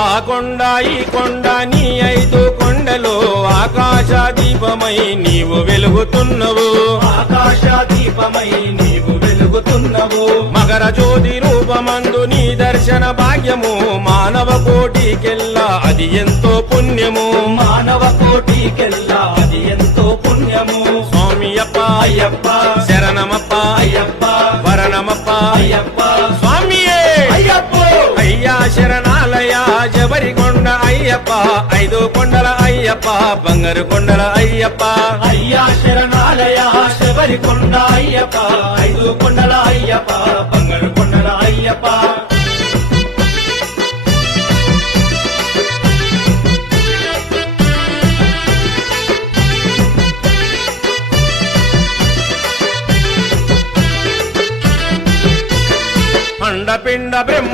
ఆ కొండ ఈ కొండ నీ 5 కొండలో ఆకాశ దీపమై నీవు వెలుగుతున్నవు ఆకాశ దీపమై నీవు వెలుగుతున్నవు మకర జ్యోతి రూపమందు నీ దర్శన భాగ్యము మానవ కోటికెల్లా అది ఎంతో పుణ్యము మానవ కోటికెల్లా అది ఎంతో పుణ్యము స్వామియప్ప అయ్యప్ప శరణమప్ప అయ్యప్ప వరణమప్ప అయ్యప్ప స్వామియే అయ్యప్ప అయ్యా శరణాలయ జబరికొండ అయ్యప్ప 5 కొండల అయ్యప్ప బంగారు కొండల అయ్యప్ప అయ్యా శరణాలయ శబరికొండ అయ్యప్ప 5 కొండల అయ్యప్ప బంగారు కొండల అయ్యప్ప అండపిండ బ్రహ్మ